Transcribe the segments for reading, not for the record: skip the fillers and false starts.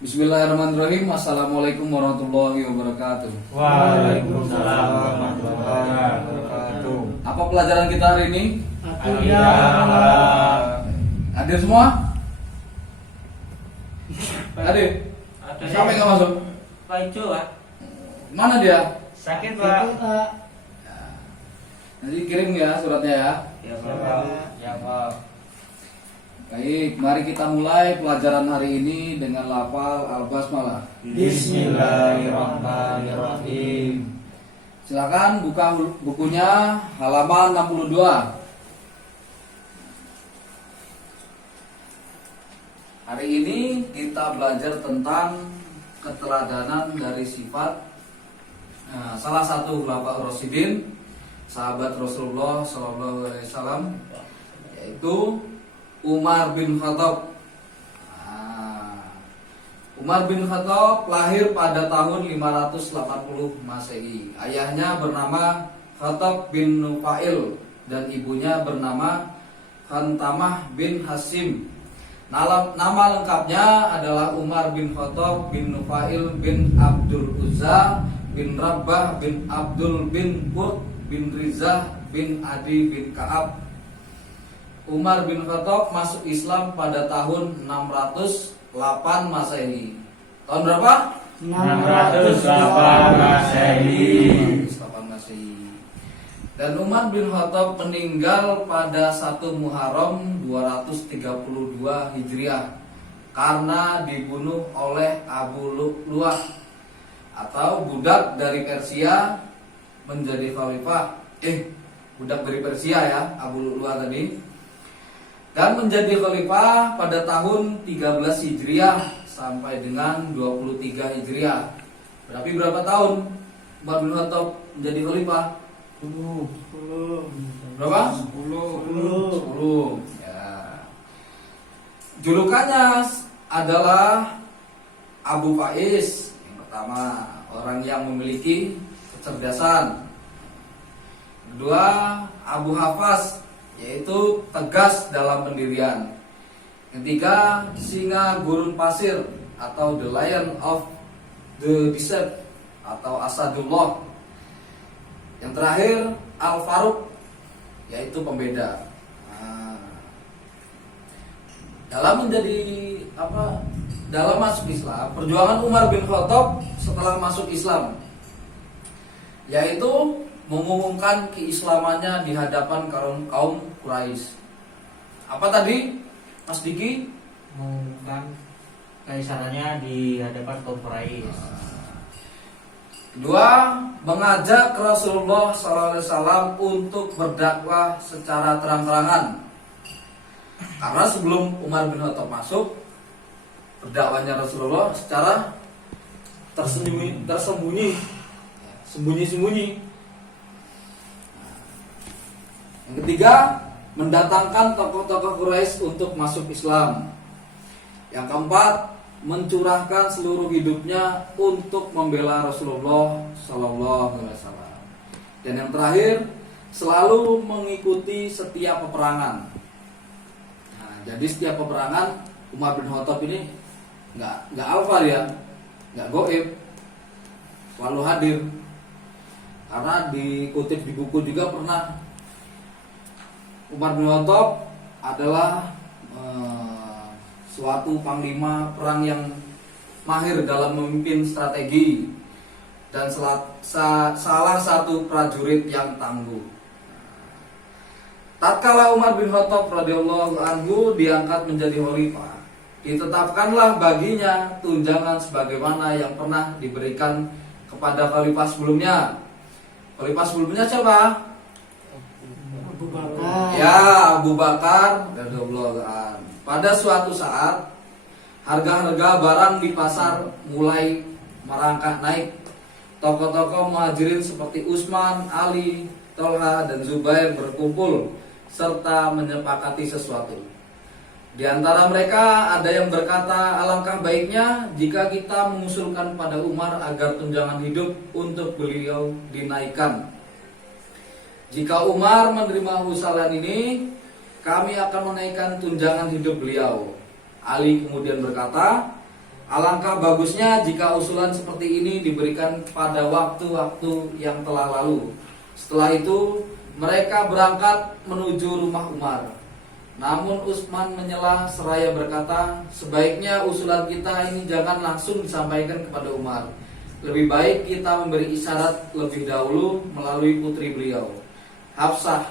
Bismillahirrahmanirrahim. Assalamualaikum warahmatullahi wabarakatuh. Waalaikumsalam warahmatullahi wabarakatuh. Apa pelajaran kita hari ini? Alhamdulillah. Hadir semua? Hadir? Siapa yang nggak masuk? Pak Ijo, Pak. Mana dia? Sakit, Pak. Nanti kirim ya suratnya ya. Ya, Pak. Ya Pak. Baik, mari kita mulai pelajaran hari ini dengan lafal al-basmalah. Bismillahirrahmanirrahim. Silakan buka bukunya halaman 62. Hari ini kita belajar tentang keteladanan dari sifat salah satu khulafaur rasyidin, sahabat Rasulullah SAW, yaitu Umar bin Khattab. Umar bin Khattab lahir pada tahun 580 Masehi. Ayahnya bernama Khattab bin Nufail dan ibunya bernama Khantamah bin Hasim. Nama lengkapnya adalah Umar bin Khattab bin Nufail bin Abdul Uzza bin Rabbah bin Abdul bin Qurt bin Rizah bin Adi bin Ka'ab. Umar bin Khattab masuk Islam pada tahun 608 Masehi. Tahun berapa? 608 Masehi. 608 Masehi. Dan Umar bin Khattab meninggal pada 1 Muharram 232 Hijriah karena dibunuh oleh Abu Lu'lu'ah atau budak dari Persia menjadi khalifah. Budak dari Persia ya, Abu Lu'lu'ah tadi. Dan menjadi khalifah pada tahun 13 Hijriah sampai dengan 23 Hijriah. Berarti berapa tahun Umar bin Khattab menjadi khalifah? 10. Berapa? 10. Ya. Julukannya adalah Abu Faiz. Yang pertama, orang yang memiliki kecerdasan. Kedua, Abu Hafaz, yaitu tegas dalam pendirian. Ketiga, singa gurun pasir atau the lion of the desert atau Asadullah. Yang terakhir, Al-Faruq, yaitu pembeda. Dalam masuk Islam, perjuangan Umar bin Khattab setelah masuk Islam, yaitu mengumumkan keislamannya di hadapan kaum Quraisy. Apa tadi, Mas Diki? Mengumumkan keislamannya di hadapan kaum Quraisy. Kedua, mengajak Rasulullah SAW untuk berdakwah secara terang-terangan. Karena sebelum Umar bin Khattab masuk, berdakwahnya Rasulullah secara tersembunyi. Yang ketiga, mendatangkan tokoh-tokoh Quraisy untuk masuk Islam. Yang keempat, mencurahkan seluruh hidupnya untuk membela Rasulullah Sallallahu Alaihi Wasallam. Dan yang terakhir, selalu mengikuti setiap peperangan. Nah, jadi setiap peperangan Umar bin Khattab ini nggak alfa ya, nggak goib, selalu hadir. Karena dikutip di buku juga pernah, Umar bin Khattab adalah suatu panglima perang yang mahir dalam memimpin strategi dan salah satu prajurit yang tangguh. Tatkala Umar bin Khattab radhiyallahu anhu diangkat menjadi khalifah, ditetapkanlah baginya tunjangan sebagaimana yang pernah diberikan kepada khalifah sebelumnya. Khalifah sebelumnya siapa? Abu Bakar. Ya, Abu Bakar radhiyallahu anhu. Pada suatu saat, harga-harga barang di pasar mulai merangkak naik. Tokoh-tokoh muhajirin seperti Utsman, Ali, Tolha, dan Zubair berkumpul serta menyepakati sesuatu. Di antara mereka ada yang berkata, alangkah baiknya jika kita mengusulkan pada Umar agar tunjangan hidup untuk beliau dinaikkan. Jika Umar menerima usulan ini, kami akan menaikkan tunjangan hidup beliau. Ali kemudian berkata, Alangkah bagusnya jika usulan seperti ini diberikan pada waktu-waktu yang telah lalu. Setelah itu mereka berangkat menuju rumah Umar. Namun Utsman menyela seraya berkata, sebaiknya usulan kita ini jangan langsung disampaikan kepada Umar. Lebih baik kita memberi isyarat lebih dahulu melalui putri beliau, Hafsah.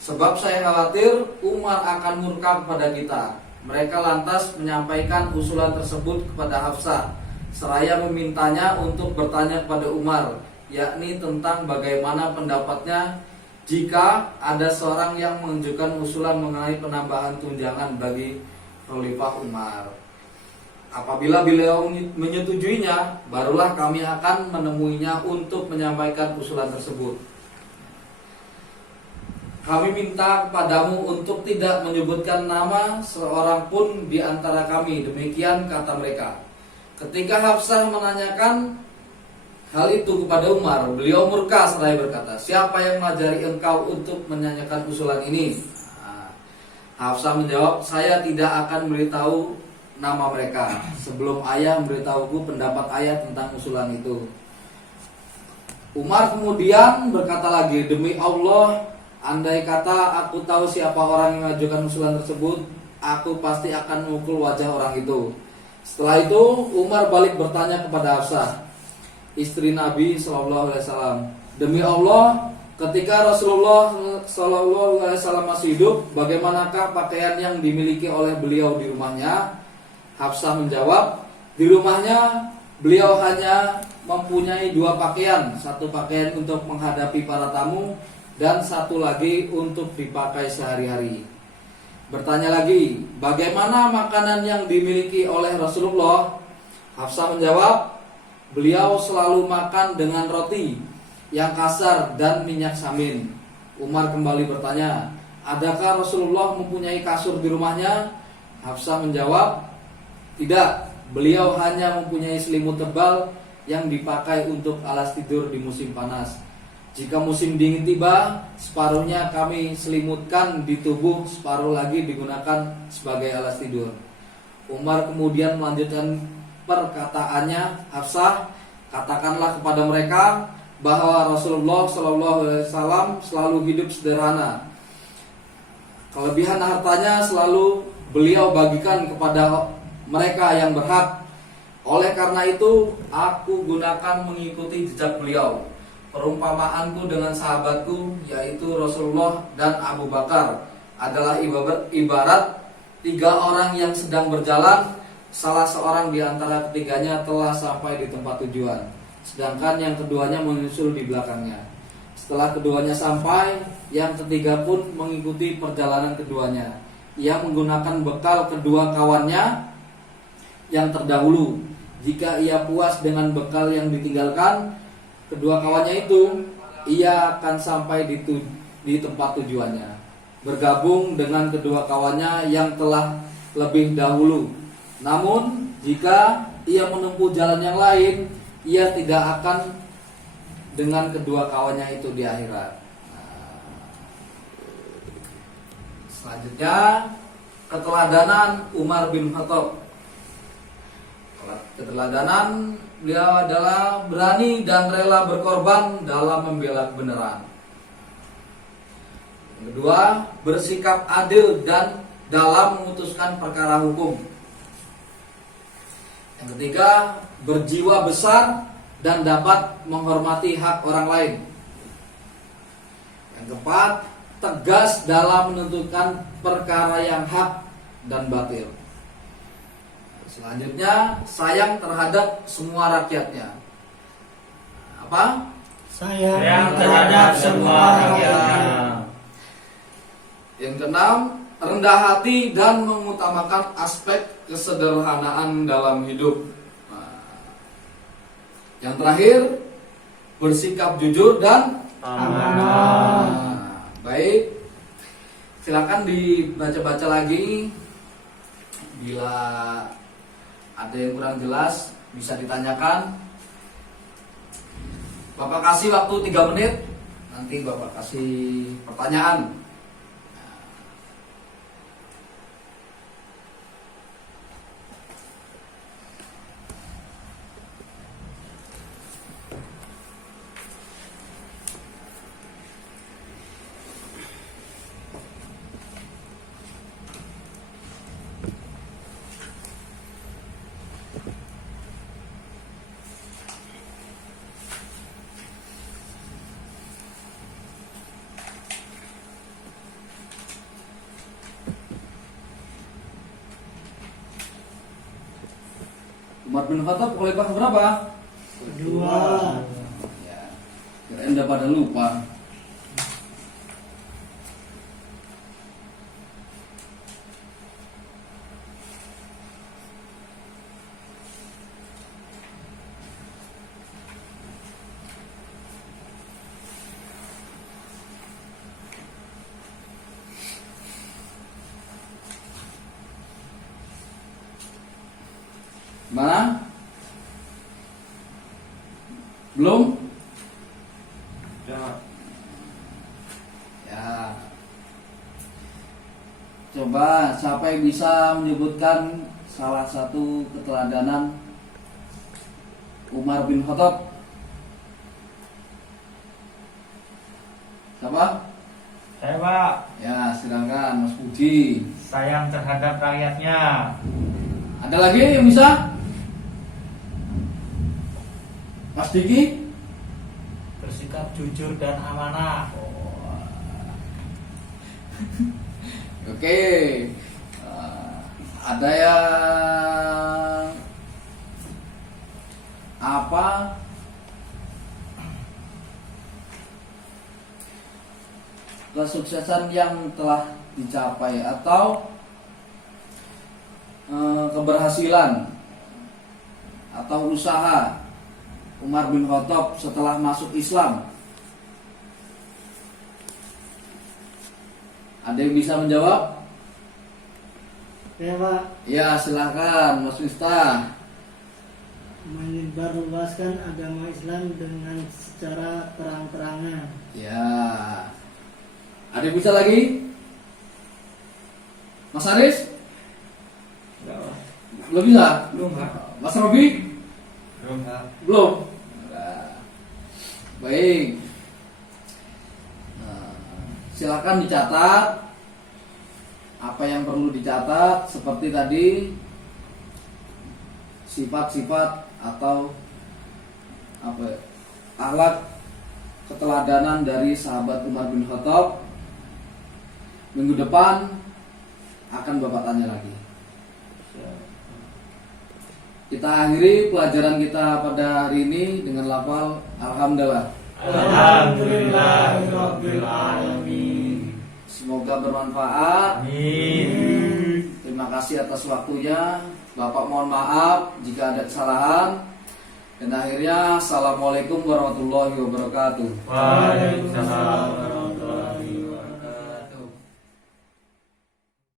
Sebab saya khawatir Umar akan murka kepada kita. Mereka lantas menyampaikan usulan tersebut kepada Hafsah, seraya memintanya untuk bertanya kepada Umar, yakni tentang bagaimana pendapatnya jika ada seorang yang mengajukan usulan mengenai penambahan tunjangan bagi Khalifah Umar. Apabila beliau menyetujuinya, barulah kami akan menemuinya untuk menyampaikan usulan tersebut. Kami minta kepadamu untuk tidak menyebutkan nama seorang pun di antara kami. Demikian kata mereka. Ketika Hafsah menanyakan hal itu kepada Umar, beliau murka seraya berkata, siapa yang mengajari engkau untuk menyanyikan usulan ini? Hafsah menjawab, saya tidak akan memberitahu nama mereka sebelum ayah memberitahuku pendapat ayah tentang usulan itu. Umar kemudian berkata lagi, demi Allah, andai kata aku tahu siapa orang yang mengajukan usulan tersebut, aku pasti akan memukul wajah orang itu. Setelah itu Umar balik bertanya kepada Hafsah, istri Nabi SAW, demi Allah, ketika Rasulullah SAW masih hidup, bagaimanakah pakaian yang dimiliki oleh beliau di rumahnya? Hafsah menjawab, di rumahnya beliau hanya mempunyai 2 pakaian, satu pakaian untuk menghadapi para tamu dan satu lagi untuk dipakai sehari-hari. Bertanya lagi, bagaimana makanan yang dimiliki oleh Rasulullah? Hafsah menjawab, beliau selalu makan dengan roti yang kasar dan minyak samin. Umar kembali bertanya, adakah Rasulullah mempunyai kasur di rumahnya? Hafsah menjawab, tidak, beliau hanya mempunyai selimut tebal yang dipakai untuk alas tidur di musim panas. Jika musim dingin tiba, separuhnya kami selimutkan di tubuh, separuh lagi digunakan sebagai alas tidur. Umar kemudian melanjutkan perkataannya, Hafsah, katakanlah kepada mereka bahwa Rasulullah SAW selalu hidup sederhana. Kelebihan hartanya selalu beliau bagikan kepada mereka yang berhak. Oleh karena itu, aku gunakan mengikuti jejak beliau. Perumpamaanku dengan sahabatku, yaitu Rasulullah dan Abu Bakar, adalah ibarat 3 orang yang sedang berjalan. Salah seorang di antara ketiganya telah sampai di tempat tujuan, sedangkan yang keduanya menyusul di belakangnya. Setelah keduanya sampai, yang ketiga pun mengikuti perjalanan keduanya. Ia menggunakan bekal kedua kawannya yang terdahulu. Jika ia puas dengan bekal yang ditinggalkan kedua kawannya itu, ia akan sampai di tempat tujuannya, bergabung dengan kedua kawannya yang telah lebih dahulu. Namun jika ia menempuh jalan yang lain, ia tidak akan dengan kedua kawannya itu di akhirat. Selanjutnya, keteladanan Umar bin Khattab. Keteladanan beliau adalah berani dan rela berkorban dalam membela kebenaran. Yang kedua, bersikap adil dan dalam memutuskan perkara hukum. Yang ketiga, berjiwa besar dan dapat menghormati hak orang lain. Yang keempat, tegas dalam menentukan perkara yang hak dan batil. Selanjutnya, sayang terhadap semua rakyatnya. Apa? Sayang terhadap semua rakyatnya. Yang keenam, rendah hati dan mengutamakan aspek kesederhanaan dalam hidup. Yang terakhir, bersikap jujur dan Amanah. Baik, silakan dibaca-baca lagi. Bila ada yang kurang jelas bisa ditanyakan. Bapak kasih waktu 3 menit. Nanti Bapak kasih pertanyaan. Umar bin Khattab khalifah berapa? Kedua. Ya, kirain udah pada lupa. Mana? Belum? Ya. Coba siapa yang bisa menyebutkan salah satu keteladanan Umar bin Khattab? Siapa? Saya Pak, Ya, silakan Mas Budi. sayang terhadap rakyatnya. Ada lagi yang bisa? Mas Diki? Bersikap jujur dan amanah. Oke. Ada yang apa? Kesuksesan yang telah dicapai atau keberhasilan atau usaha Umar bin Khattab setelah masuk Islam. Ada yang bisa menjawab? Ya Pak, Ya, silahkan Mas Miftah. menyebarluaskan agama Islam dengan secara terang-terangan. Ya. Ada yang bisa lagi? Mas Aris? Belum bisa? Belum Pak. Mas Robi? Belum Pak. Belum? Nah, baik. Nah, silakan dicatat apa yang perlu dicatat, seperti tadi sifat-sifat atau apa ya, akhlak keteladanan dari sahabat Umar bin Khattab. Minggu depan akan Bapak tanya lagi. Kita akhiri pelajaran kita pada hari ini dengan lafal Alhamdulillah. Alhamdulillahirabbil alamin. Semoga bermanfaat. Amin. Terima kasih atas waktunya. Bapak mohon maaf jika ada kesalahan. Dan akhirnya Assalamualaikum warahmatullahi wabarakatuh. Waalaikumsalam.